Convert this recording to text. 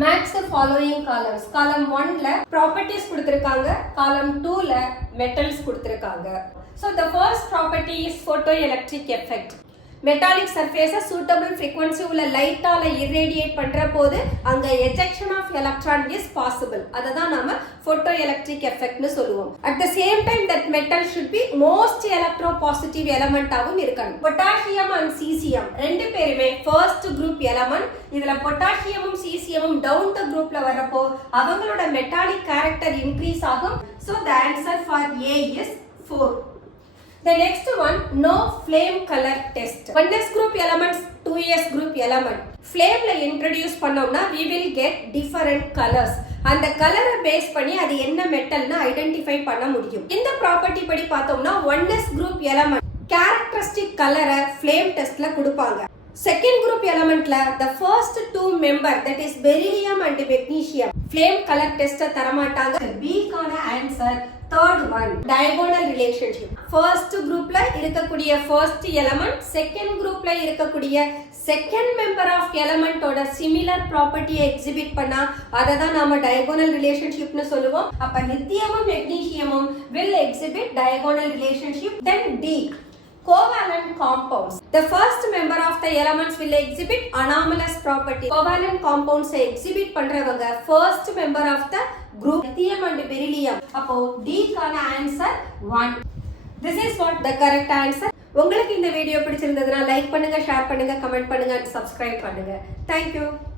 Match the following columns. Column 1 ல properties கொடுத்திருக்காங்க. Column 2 ல metals கொடுத்திருக்காங்க. So the first property is photoelectric effect. Metallic surface suitable frequency உள்ள light ஆல irradiate பண்ற போது அங்க ejection of electron is possible. அததான் நாம photoelectric effect னு சொல்லுவோம். At the same time that metal should be most electropositive element ஆவும் இருக்கணும். Potassium and cesium ரெண்டு பேருமே first group element. இதுல potassiumம் cesiumம் down the groupல வரப்போ அவங்களோட metallic character increase ஆகும். So the answer for A is 4. The next one, no flame color test. 1s group elements, 2s group element. Flame la introduce பண்ணோம்னா we will get different colors. அந்த கலரை base பண்ணி அது என்ன மெட்டல்னு identify பண்ண முடியும். இந்த ப்ராப்பர்ட்டி படி பார்த்தோம்னா 1s group element characteristic கலரை flame testல கொடுப்பாங்க. Second group elementல the first two member that is beryllium and magnesium flame color test தரமாட்டாங்க. B கான answer third one diagonal relationship. First groupல இருக்கக்கூடிய first element second groupல இருக்கக்கூடிய second member of element ஓட similar property exhibit பண்ணா அததான் நாம diagonal relationship னு சொல்லுவோம். அப்ப lithiumம் magnesiumம் will exhibit diagonal relationship. Then D covalent compounds. The first member of the elements will exhibit anomalous property. Covalent compounds exhibit பண்றவங்க first member of the group lithium and beryllium. அப்போ D கான answer 1. This is what the correct answer. உங்களுக்கு இந்த video பிடிச்சிருந்ததுன்னா like பண்ணுங்க, share பண்ணுங்க, comment பண்ணுங்க and subscribe பண்ணுங்க. Thank you.